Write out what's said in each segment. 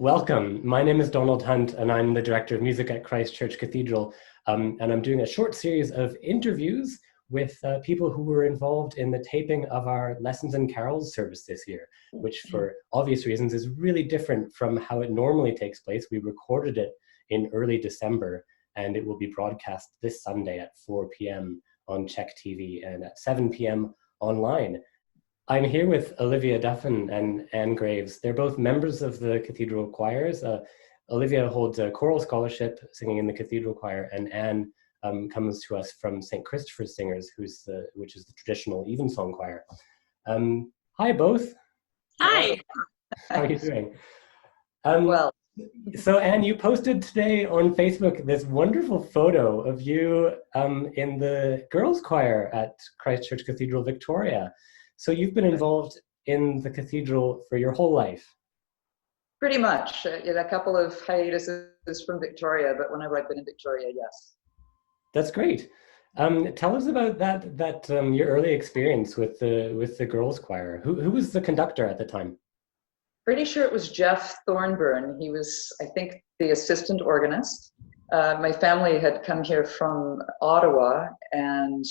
Welcome. My name is Donald Hunt, and I'm the Director of Music at Christ Church Cathedral. And I'm doing a short series of interviews with people who were involved in the taping of our Lessons and Carols service this year, which for obvious reasons is really different from how it normally takes place. We recorded it in early December, and it will be broadcast this Sunday at 4 p.m. on CHEK TV and at 7 p.m. online. I'm here with Olivia Duffin and Anne Graves. They're both members of the cathedral choirs. Olivia holds a choral scholarship singing in the cathedral choir, and Anne comes to us from St. Christopher's Singers, which is the traditional evensong choir. Hi, both. Hi. How are you doing? Well, so Anne, you posted today on Facebook this wonderful photo of you in the girls' choir at Christ Church Cathedral, Victoria. So you've been involved in the cathedral for your whole life? pretty much. A couple of hiatuses from Victoria, but whenever I've been in Victoria, yes. That's great. Tell us about that your early experience with the girls' choir. Who was the conductor at the time? Pretty sure it was Jeff Thornburn. He was, I think, the assistant organist. My family had come here from Ottawa, and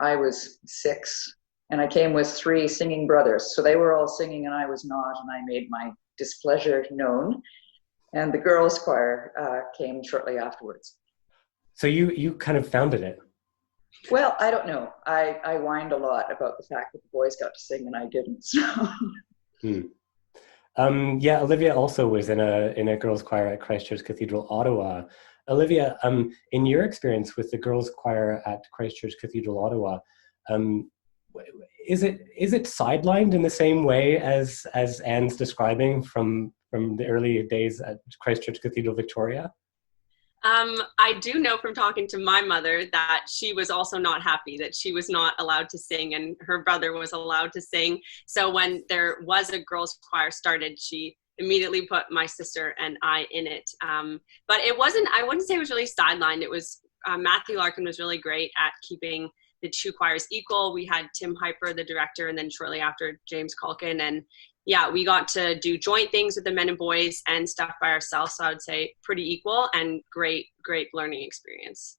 I was 6. And I came with 3 singing brothers. So they were all singing and I was not, and I made my displeasure known. And the girls' choir came shortly afterwards. So you kind of founded it? Well, I don't know. I whined a lot about the fact that the boys got to sing and I didn't. So. Yeah, Olivia also was in a girls' choir at Christ Church Cathedral, Ottawa. Olivia, in your experience with the girls' choir at Christ Church Cathedral, Ottawa, is it sidelined in the same way as Anne's describing from the early days at Christ Church Cathedral, Victoria? I do know from talking to my mother that she was also not happy that she was not allowed to sing and her brother was allowed to sing. So when there was a girls' choir started, she immediately put my sister and I in it. But it wasn't, I wouldn't say it was really sidelined. It was, Matthew Larkin was really great at keeping the 2 choirs equal. We had Tim Hyper, the director, and then shortly after James Culkin. And yeah, we got to do joint things with the men and boys and stuff by ourselves. So I would say pretty equal and great learning experience.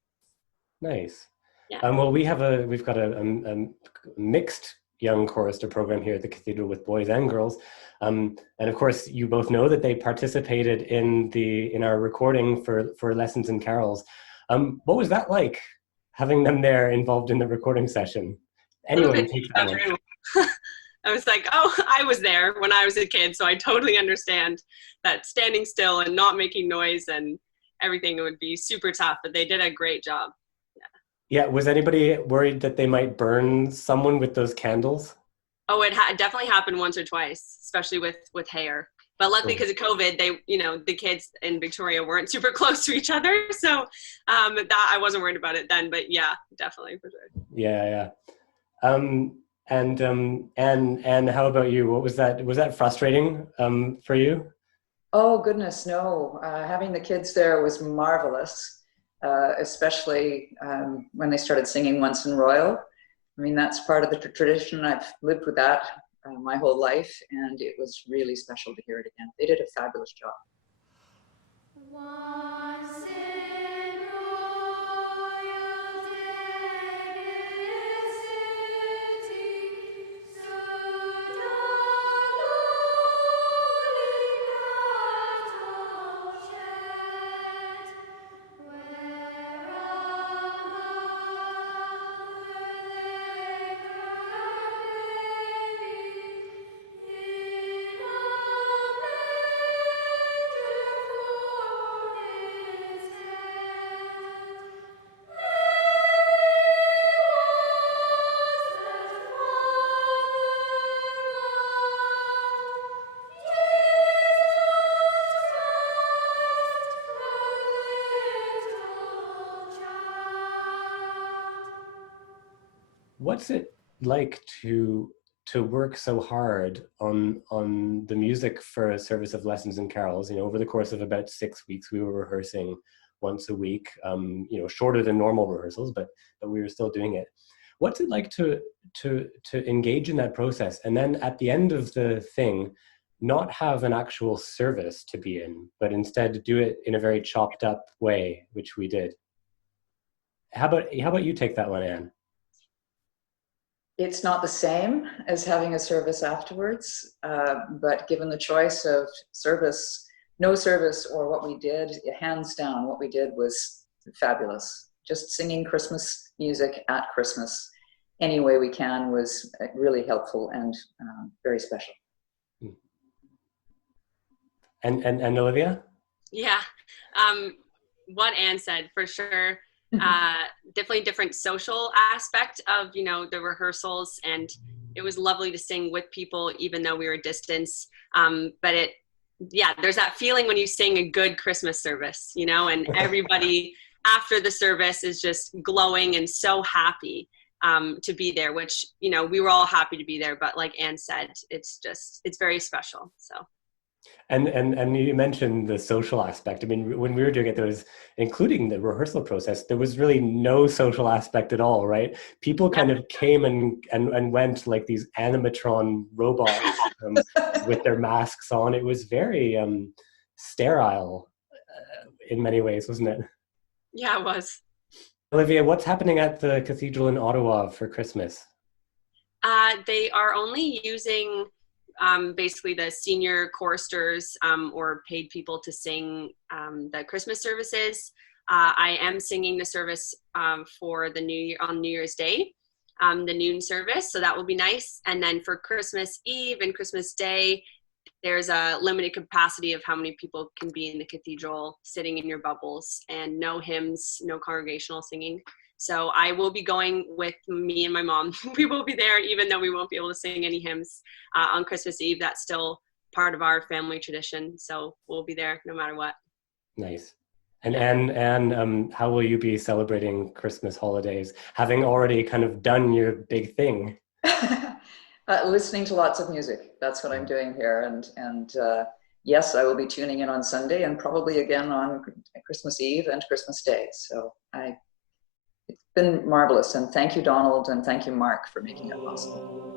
Nice. Yeah. Well, we've got a mixed young chorister program here at the cathedral with boys and girls. And of course, you both know that they participated in our recording for Lessons and Carols. What was that like, having them there involved in the recording session? Anyone take that one. I was like, oh, I was there when I was a kid, so I totally understand that standing still and not making noise and everything would be super tough, but they did a great job. Yeah, was anybody worried that they might burn someone with those candles? Oh, it definitely happened once or twice, especially with hair. But luckily, because of COVID, the kids in Victoria weren't super close to each other, so that I wasn't worried about it then. But yeah, definitely for sure. Yeah. And how about you? What was that? Was that frustrating for you? Oh, goodness, no. Having the kids there was marvelous, especially when they started singing Once in Royal. I mean, that's part of the tradition. I've lived with that my whole life, and it was really special to hear it again. They did a fabulous job. Once in royal city, stood a lowly cattle shed, where a mother laid her baby in a What's it like to work so hard on the music for a service of Lessons and Carols? Over the course of about 6 weeks, we were rehearsing once a week. Shorter than normal rehearsals, but we were still doing it. What's it like to engage in that process, and then at the end of the thing, not have an actual service to be in, but instead do it in a very chopped up way, which we did. How about you take that one, Anne? It's not the same as having a service afterwards, but given the choice of service, no service, or what we did, hands down, what we did was fabulous. Just singing Christmas music at Christmas any way we can was really helpful and very special. And Olivia? Yeah, what Anne said, for sure. Definitely different social aspect of, you know, the rehearsals, and it was lovely to sing with people even though we were distance. But there's that feeling when you sing a good Christmas service, you know, and everybody after the service is just glowing and so happy to be there, which, you know, we were all happy to be there, but like Anne said, it's very special. So. And you mentioned the social aspect. I mean, when we were doing it, there was, including the rehearsal process, there was really no social aspect at all, right? People kind of came and went like these animatron robots with their masks on. It was very sterile in many ways, wasn't it? Yeah, it was. Olivia, what's happening at the cathedral in Ottawa for Christmas? They are only using basically the senior choristers or paid people to sing the Christmas services. I am singing the service for the New Year on New Year's Day, the noon service, so that will be nice. And then for Christmas Eve and Christmas Day, there's a limited capacity of how many people can be in the cathedral sitting in your bubbles, and no hymns, no congregational singing. So I will be going with me and my mom. We will be there, even though we won't be able to sing any hymns on Christmas Eve. That's still part of our family tradition. So we'll be there no matter what. Nice. And Anne, how will you be celebrating Christmas holidays, having already kind of done your big thing? Listening to lots of music. That's what I'm doing here. And yes, I will be tuning in on Sunday and probably again on Christmas Eve and Christmas Day. So it's been marvelous, and thank you, Donald, and thank you, Mark, for making it possible.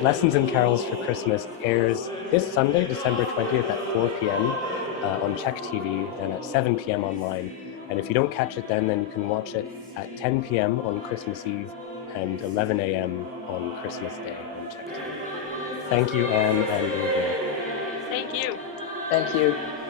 Lessons and Carols for Christmas airs this Sunday, December 20th at 4 p.m. On CHEK TV and at 7 p.m. online. And if you don't catch it then you can watch it at 10 p.m. on Christmas Eve and 11 a.m. on Christmas Day on CHEK TV. Thank you, Anne and Olivia. Thank you. Thank you.